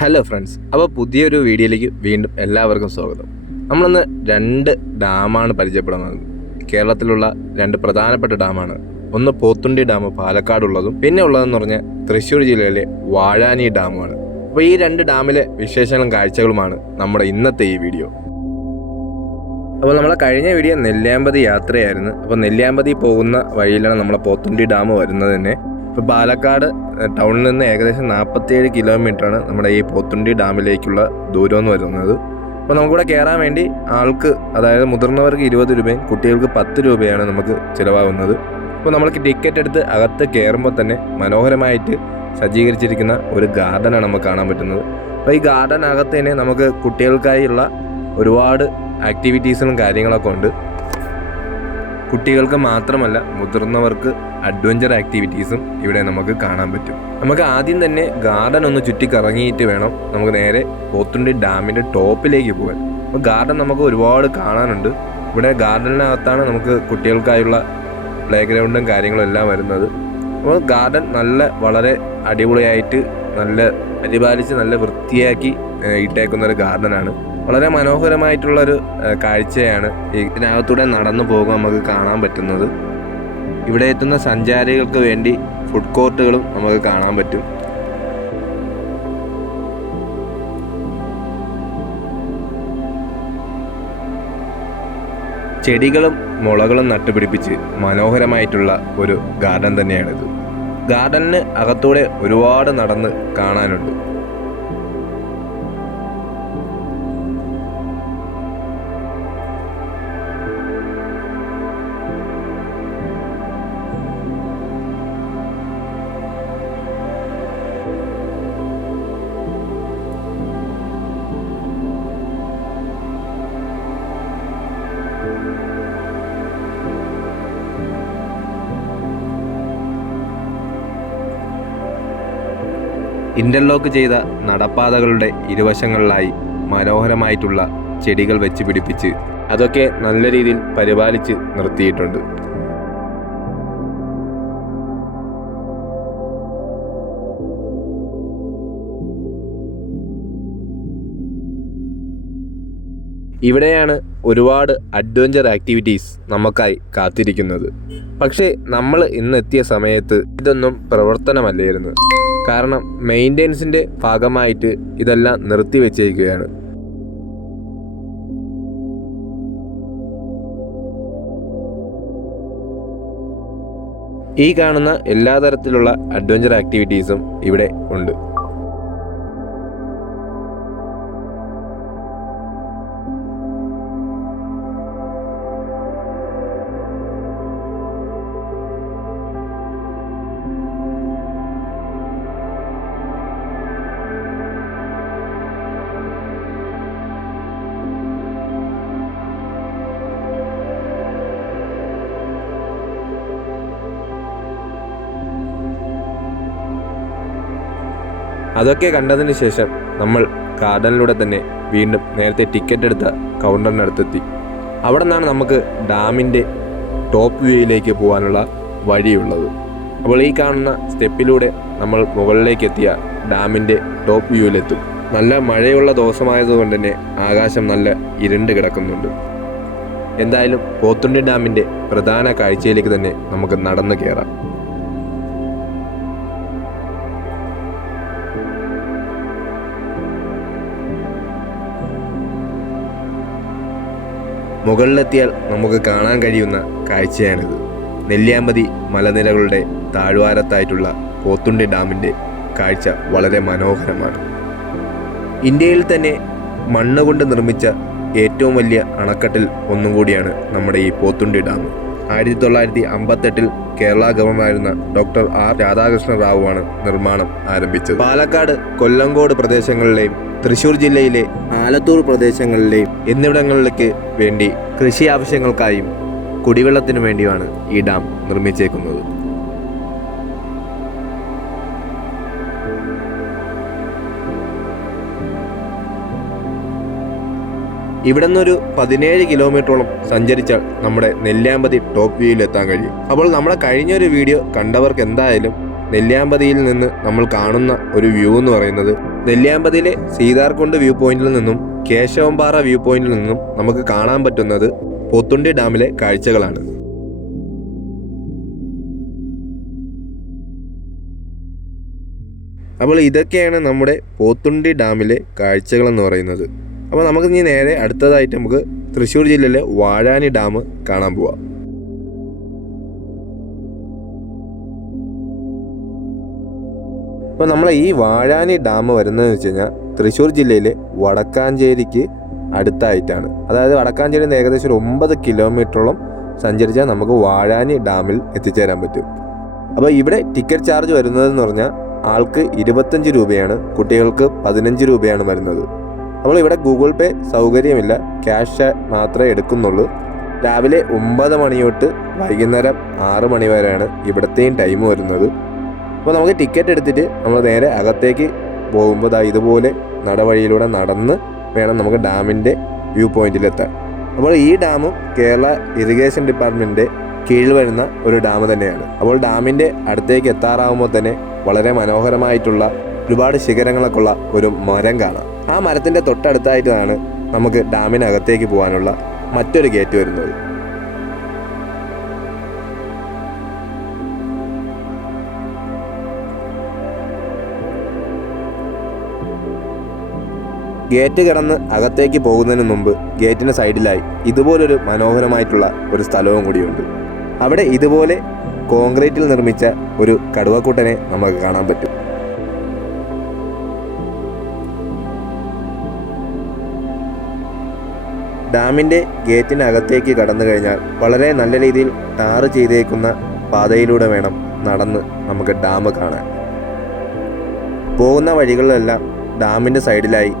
Hello friends അപ്പോൾ പുതിയൊരു വീഡിയോയിലേക്ക് വീണ്ടും എല്ലാവർക്കും സ്വാഗതം. നമ്മളിന്ന് രണ്ട് ഡാമാണ് പരിചയപ്പെടുന്നത്. കേരളത്തിലുള്ള രണ്ട് പ്രധാനപ്പെട്ട ഡാമാണ്. ഒന്ന് പോത്തുണ്ടി ഡാം പാലക്കാടുള്ളതും പിന്നെ ഉള്ളതെന്ന് പറഞ്ഞാൽ തൃശ്ശൂർ ജില്ലയിലെ വാഴാനി ഡാമാണ് അപ്പോൾ ഈ രണ്ട് ഡാമിലെ വിശേഷങ്ങളും കാഴ്ചകളുമാണ് നമ്മുടെ ഇന്നത്തെ ഈ വീഡിയോ. അപ്പോൾ നമ്മളെ കഴിഞ്ഞ വീഡിയോ നെല്ലിയാമ്പതി യാത്രയായിരുന്നു. അപ്പോൾ നെല്ലിയാമ്പതി പോകുന്ന വഴിയിലാണ് നമ്മളെ പോത്തുണ്ടി ഡാം വരുന്നത് തന്നെ. ഇപ്പോൾ പാലക്കാട് ടൗണിൽ നിന്ന് ഏകദേശം നാൽപ്പത്തിയേഴ് കിലോമീറ്ററാണ് നമ്മുടെ ഈ പോത്തുണ്ടി ഡാമിലേക്കുള്ള ദൂരം എന്ന് വരുന്നത്. അപ്പോൾ നമുക്കിവിടെ കയറാൻ വേണ്ടി ആൾക്ക് അതായത് മുതിർന്നവർക്ക് ഇരുപത് രൂപയും കുട്ടികൾക്ക് പത്ത് രൂപയാണ് നമുക്ക് ചിലവാകുന്നത്. അപ്പോൾ നമ്മൾക്ക് ടിക്കറ്റ് എടുത്ത് അകത്ത് കയറുമ്പോൾ തന്നെ മനോഹരമായിട്ട് സജ്ജീകരിച്ചിരിക്കുന്ന ഒരു ഗാർഡനാണ് നമുക്ക് കാണാൻ പറ്റുന്നത്. അപ്പോൾ ഈ ഗാർഡൻ അകത്ത് തന്നെ നമുക്ക് കുട്ടികൾക്കായുള്ള ഒരുപാട് ആക്ടിവിറ്റീസും കാര്യങ്ങളൊക്കെ ഉണ്ട്. കുട്ടികൾക്ക് മാത്രമല്ല മുതിർന്നവർക്ക് അഡ്വഞ്ചർ ആക്ടിവിറ്റീസും ഇവിടെ നമുക്ക് കാണാൻ പറ്റും. നമുക്ക് ആദ്യം തന്നെ ഗാർഡൻ ഒന്ന് ചുറ്റി കറങ്ങിയിട്ട് വേണം നമുക്ക് നേരെ പോത്തുണ്ടി ഡാമിന്റെ ടോപ്പിലേക്ക് പോകാൻ. അപ്പോൾ ഗാർഡൻ നമുക്ക് ഒരുപാട് കാണാനുണ്ട്. ഇവിടെ ഗാർഡനിനകത്താണ് നമുക്ക് കുട്ടികൾക്കായുള്ള പ്ലേ ഗ്രൗണ്ടും കാര്യങ്ങളും എല്ലാം വരുന്നത്. അപ്പോൾ ഗാർഡൻ നല്ല വളരെ അടിപൊളിയായിട്ട് നല്ല പരിപാലിച്ച് നല്ല വൃത്തിയാക്കി ഇട്ടേക്കുന്ന ഒരു ഗാർഡനാണ് വളരെ മനോഹരമായിട്ടുള്ളൊരു കാഴ്ചയാണ് ഇതിനകത്തൂടെ നടന്നു പോകും നമുക്ക് കാണാൻ പറ്റുന്നത്. ഇവിടെ എത്തുന്ന സഞ്ചാരികൾക്ക് വേണ്ടി ഫുഡ് കോർട്ടുകളും നമുക്ക് കാണാൻ പറ്റും. ചെടികളും മുളകളും നട്ടുപിടിപ്പിച്ച് മനോഹരമായിട്ടുള്ള ഒരു ഗാർഡൻ തന്നെയാണിത്. ഗാർഡനിന് അകത്തൂടെ ഒരുപാട് നടന്ന് കാണാനുണ്ട്. ഇന്റർലോക്ക് ചെയ്ത നടപ്പാതകളുടെ ഇരുവശങ്ങളിലായി മനോഹരമായിട്ടുള്ള ചെടികൾ വെച്ച് പിടിപ്പിച്ച് അതൊക്കെ നല്ല രീതിയിൽ പരിപാലിച്ച് നിർത്തിയിട്ടുണ്ട്. ഇവിടെയാണ് ഒരുപാട് അഡ്വഞ്ചർ ആക്ടിവിറ്റീസ് നമുക്കായി കാത്തിരിക്കുന്നത്. പക്ഷേ നമ്മൾ ഇന്ന് എത്തിയ സമയത്ത് ഇതൊന്നും പ്രവർത്തനമല്ലായിരുന്നു. കാരണം മെയിന്റെനൻസിന്റെ ഭാഗമായിട്ട് ഇതെല്ലാം നിർത്തി വെച്ചേക്കുകയാണ് ഈ കാണുന്ന എല്ലാ തരത്തിലുള്ള അഡ്വഞ്ചർ ആക്ടിവിറ്റീസും ഇവിടെ ഉണ്ട്. അതൊക്കെ കണ്ടതിന് ശേഷം നമ്മൾ ഗാർഡനിലൂടെ തന്നെ വീണ്ടും നേരത്തെ ടിക്കറ്റ് എടുത്ത കൗണ്ടറിനടുത്തെത്തി. അവിടെ നിന്നാണ് നമുക്ക് ഡാമിന്റെ ടോപ്പ് വ്യൂയിലേക്ക് പോകാനുള്ള വഴിയുള്ളത്. അപ്പോൾ ഈ കാണുന്ന സ്റ്റെപ്പിലൂടെ നമ്മൾ മുകളിലേക്ക് എത്തിയ ഡാമിന്റെ ടോപ്പ് വ്യൂവിലെത്തും. നല്ല മഴയുള്ള ദിവസമായതുകൊണ്ട് തന്നെ ആകാശം നല്ല ഇരുണ്ട് കിടക്കുന്നുണ്ട്. എന്തായാലും പോത്തുണ്ടി ഡാമിന്റെ പ്രധാന കാഴ്ചയിലേക്ക് തന്നെ നമുക്ക് നടന്നു കയറാം. മുകളിലെത്തിയാൽ നമുക്ക് കാണാൻ കഴിയുന്ന കാഴ്ചയാണിത്. നെല്ലിയാമ്പതി മലനിരകളുടെ താഴ്വാരത്തായിട്ടുള്ള പോത്തുണ്ടി ഡാമിന്റെ കാഴ്ച വളരെ മനോഹരമാണ്. ഇന്ത്യയിൽ തന്നെ മണ്ണുകൊണ്ട് നിർമ്മിച്ച ഏറ്റവും വലിയ അണക്കെട്ടിൽ ഒന്നും കൂടിയാണ് നമ്മുടെ ഈ പോത്തുണ്ടി ഡാം. ആയിരത്തി തൊള്ളായിരത്തി അമ്പത്തെട്ടിൽ കേരള ഗവർണറായിരുന്ന ഡോക്ടർ ആർ രാധാകൃഷ്ണ റാവുവാണ് നിർമ്മാണം ആരംഭിച്ചത്. പാലക്കാട് കൊല്ലങ്കോട് പ്രദേശങ്ങളിലെയും തൃശൂർ ജില്ലയിലെ ആലത്തൂർ പ്രദേശങ്ങളിലെയും എന്നിവിടങ്ങളിലേക്ക് വേണ്ടി കൃഷി ആവശ്യങ്ങൾക്കായും കുടിവെള്ളത്തിനു വേണ്ടിയുമാണ് ഈ ഡാം നിർമ്മിച്ചേക്കുന്നത്. ഇവിടെ നിന്നൊരു പതിനേഴ് കിലോമീറ്ററോളം സഞ്ചരിച്ചാൽ നമ്മുടെ നെല്ലിയാമ്പതി ടോപ്പ് വ്യൂയിൽ എത്താൻ കഴിയും. അപ്പോൾ നമ്മുടെ കഴിഞ്ഞൊരു വീഡിയോ കണ്ടവർക്ക് എന്തായാലും നെല്ലിയാമ്പതിയിൽ നിന്ന് നമ്മൾ കാണുന്ന ഒരു വ്യൂ എന്ന് പറയുന്നത് നെല്ലിയാമ്പതിയിലെ സീതാർകുണ്ട് വ്യൂ പോയിന്റിൽ നിന്നും കേശവമ്പാറ വ്യൂ പോയിന്റിൽ നിന്നും നമുക്ക് കാണാൻ പറ്റുന്നത് പോത്തുണ്ടി ഡാമിലെ കാഴ്ചകളാണ്. അപ്പോൾ ഇതൊക്കെയാണ് നമ്മുടെ പോത്തുണ്ടി ഡാമിലെ കാഴ്ചകൾ എന്ന് പറയുന്നത്. അപ്പോൾ നമുക്ക് ഇനി നേരെ അടുത്തതായിട്ട് നമുക്ക് തൃശ്ശൂർ ജില്ലയിലെ വാഴാനി ഡാം കാണാൻ പോവാം. അപ്പോൾ നമ്മളെ ഈ വാഴാനി ഡാം വരുന്നതെന്ന് വെച്ച് കഴിഞ്ഞാൽ തൃശ്ശൂർ ജില്ലയിലെ വടക്കാഞ്ചേരിക്ക് അടുത്തായിട്ടാണ്. അതായത് വടക്കാഞ്ചേരി നിന്ന് ഏകദേശം ഒരു ഒമ്പത് കിലോമീറ്ററോളം സഞ്ചരിച്ചാൽ നമുക്ക് വാഴാനി ഡാമിൽ എത്തിച്ചേരാൻ പറ്റും. അപ്പോൾ ഇവിടെ ടിക്കറ്റ് ചാർജ് വരുന്നതെന്ന് പറഞ്ഞാൽ ആൾക്ക് ഇരുപത്തഞ്ച് രൂപയാണ് കുട്ടികൾക്ക് പതിനഞ്ച് രൂപയാണ് വരുന്നത്. അപ്പോൾ ഇവിടെ ഗൂഗിൾ പേ സൗകര്യമില്ല ക്യാഷ് മാത്രമേ എടുക്കുന്നുള്ളൂ. രാവിലെ ഒമ്പത് മണി തൊട്ട് വൈകുന്നേരം ആറ് മണി വരെയാണ് ഇവിടത്തെയും ടൈം വരുന്നത്. അപ്പോൾ നമുക്ക് ടിക്കറ്റ് എടുത്തിട്ട് നമ്മൾ നേരെ അകത്തേക്ക് പോകുമ്പോൾ ദാ ഇതുപോലെ നടവഴിയിലൂടെ നടന്ന് വേണം നമുക്ക് ഡാമിന്റെ വ്യൂ പോയിന്റിലെത്താൻ. അപ്പോൾ ഈ ഡാമും കേരള ഇറിഗേഷൻ ഡിപ്പാർട്ട്മെന്റിന്റെ കീഴിൽ വരുന്ന ഒരു ഡാം തന്നെയാണ്. അപ്പോൾ ഡാമിന്റെ അടുത്തേക്ക് എത്താറാകുമ്പോൾ തന്നെ വളരെ മനോഹരമായിട്ടുള്ള ഒരുപാട് ശിഖരങ്ങളൊക്കെ ഉള്ള ഒരു മരം കാണാം. ആ മരത്തിന്റെ തൊട്ടടുത്തായിട്ടാണ് നമുക്ക് ഡാമിനകത്തേക്ക് പോകാനുള്ള മറ്റൊരു ഗേറ്റ് വരുന്നത്. ഗേറ്റ് കിടന്ന് അകത്തേക്ക് പോകുന്നതിന് മുമ്പ് ഗേറ്റിന് സൈഡിലായി ഇതുപോലൊരു മനോഹരമായിട്ടുള്ള ഒരു സ്ഥലവും കൂടിയുണ്ട്. അവിടെ ഇതുപോലെ കോൺക്രീറ്റിൽ നിർമ്മിച്ച ഒരു കടുവക്കൂട്ടനെ നമുക്ക് കാണാൻ പറ്റും. ഡാമിന്റെ ഗേറ്റിനകത്തേക്ക് കടന്നു കഴിഞ്ഞാൽ വളരെ നല്ല രീതിയിൽ ടാർ ചെയ്തേക്കുന്ന പാതയിലൂടെ വേണം നടന്ന് നമുക്ക് ഡാം കാണാൻ. പോകുന്ന വഴികളിലെല്ലാം ഡാമിന്റെ സൈഡിലായി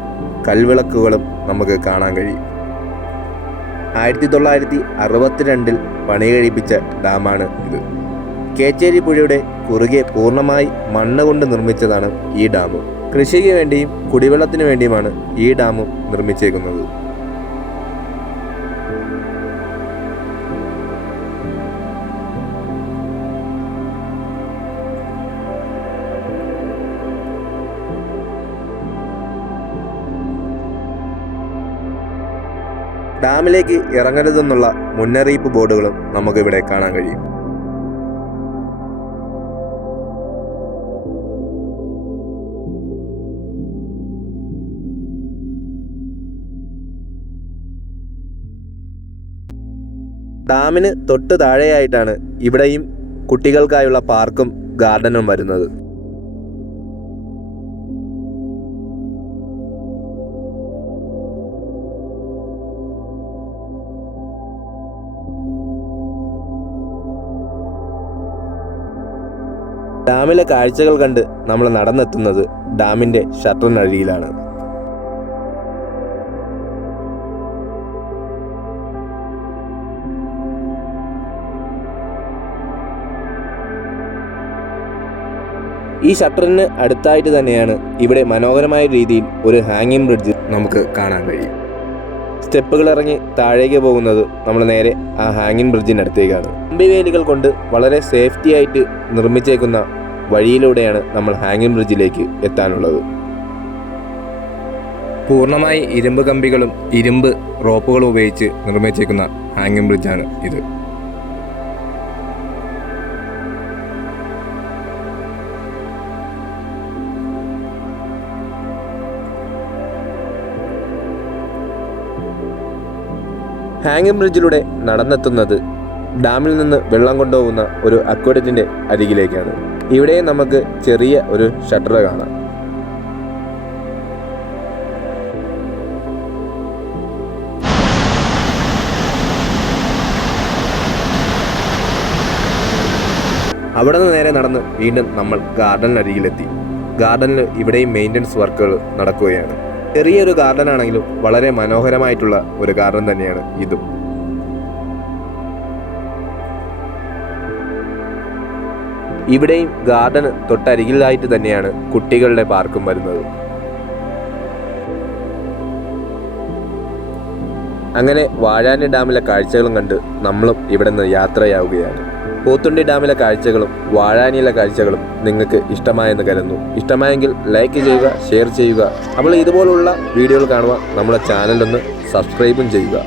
കൽവിളക്കുകളും നമുക്ക് കാണാൻ കഴിയും. ആയിരത്തി തൊള്ളായിരത്തി അറുപത്തിരണ്ടിൽ പണി കഴിപ്പിച്ച ഡാമാണ് ഇത്. കേച്ചേരി പുഴയുടെ കുറുകെ പൂർണമായി മണ്ണ് കൊണ്ട് നിർമ്മിച്ചതാണ് ഈ ഡാം കൃഷിക്ക് വേണ്ടിയും കുടിവെള്ളത്തിന് വേണ്ടിയുമാണ് ഈ ഡാം നിർമ്മിച്ചേക്കുന്നത്. ഡാമിലേക്ക് ഇറങ്ങരുതെന്നുള്ള മുന്നറിയിപ്പ് ബോർഡുകളും നമുക്കിവിടെ കാണാൻ കഴിയും. ഡാമിന് തൊട്ട് താഴെയായിട്ടാണ് ഇവിടെയും കുട്ടികൾക്കായുള്ള പാർക്കും ഗാർഡനും വരുന്നത്. ഡാമിലെ കാഴ്ചകൾ കണ്ട് നമ്മൾ നടന്നെത്തുന്നത് ഡാമിന്റെ ഷട്ടറിനഴിയിലാണ് ഈ ഷട്ടറിന് അടുത്തായിട്ട് തന്നെയാണ് ഇവിടെ മനോഹരമായ രീതിയിൽ ഒരു ഹാങ്ങിങ് ബ്രിഡ്ജ് നമുക്ക് കാണാൻ കഴിയും. സ്റ്റെപ്പുകൾ ഇറങ്ങി താഴേക്ക് പോകുന്നത് നമ്മൾ നേരെ ആ ഹാങ്ങിങ് ബ്രിഡ്ജിന്റെ അടുത്തേക്കാണ് കമ്പിവേലികൾ കൊണ്ട് വളരെ സേഫ്റ്റി ആയിട്ട് നിർമ്മിച്ചേക്കുന്ന വഴിയിലൂടെയാണ് നമ്മൾ ഹാങ്ങിങ് ബ്രിഡ്ജിലേക്ക് എത്താനുള്ളത്. പൂർണമായി ഇരുമ്പ് കമ്പികളും ഇരുമ്പ് റോപ്പുകളും ഉപയോഗിച്ച് നിർമ്മിച്ചേക്കുന്ന ഹാങ്ങിങ് ബ്രിഡ്ജാണ് ഇത്. ഹാങ്ങിങ് ബ്രിഡ്ജിലൂടെ നടന്നെത്തുന്നത് ഡാമിൽ നിന്ന് വെള്ളം കൊണ്ടുപോകുന്ന ഒരു അക്വഡത്തിന്റെ അരികിലേക്കാണ്. ഇവിടെ നമുക്ക് ചെറിയ ഒരു ഷട്ടർ കാണാം. അവിടെ നിന്ന് നേരെ നടന്ന് വീണ്ടും നമ്മൾ ഗാർഡനരികിലെത്തി ഗാർഡനിൽ ഇവിടെയും മെയിന്റനൻസ് വർക്കുകൾ നടക്കുകയാണ്. ചെറിയൊരു ഗാർഡൻ ആണെങ്കിലും വളരെ മനോഹരമായിട്ടുള്ള ഒരു ഗാർഡൻ തന്നെയാണ് ഇതും. ഇവിടെയും ഗാർഡന് തൊട്ടരികിലായിട്ട് തന്നെയാണ് കുട്ടികളുടെ പാർക്കും വരുന്നത്. അങ്ങനെ വാഴാനി ഡാമിലെ കാഴ്ചകളും കണ്ട് നമ്മളും ഇവിടെ നിന്ന് യാത്രയാവുകയാണ്. പോത്തുണ്ടി ഡാമിലെ കാഴ്ചകളും വാഴാനിയിലെ കാഴ്ചകളും നിങ്ങൾക്ക് ഇഷ്ടമായെന്ന് കരുതുന്നു. ഇഷ്ടമായെങ്കിൽ ലൈക്ക് ചെയ്യുക ഷെയർ ചെയ്യുക. അപ്പോൾ ഇതുപോലുള്ള വീഡിയോകൾ കാണുക നമ്മുടെ ചാനലൊന്ന് സബ്സ്ക്രൈബും ചെയ്യുക.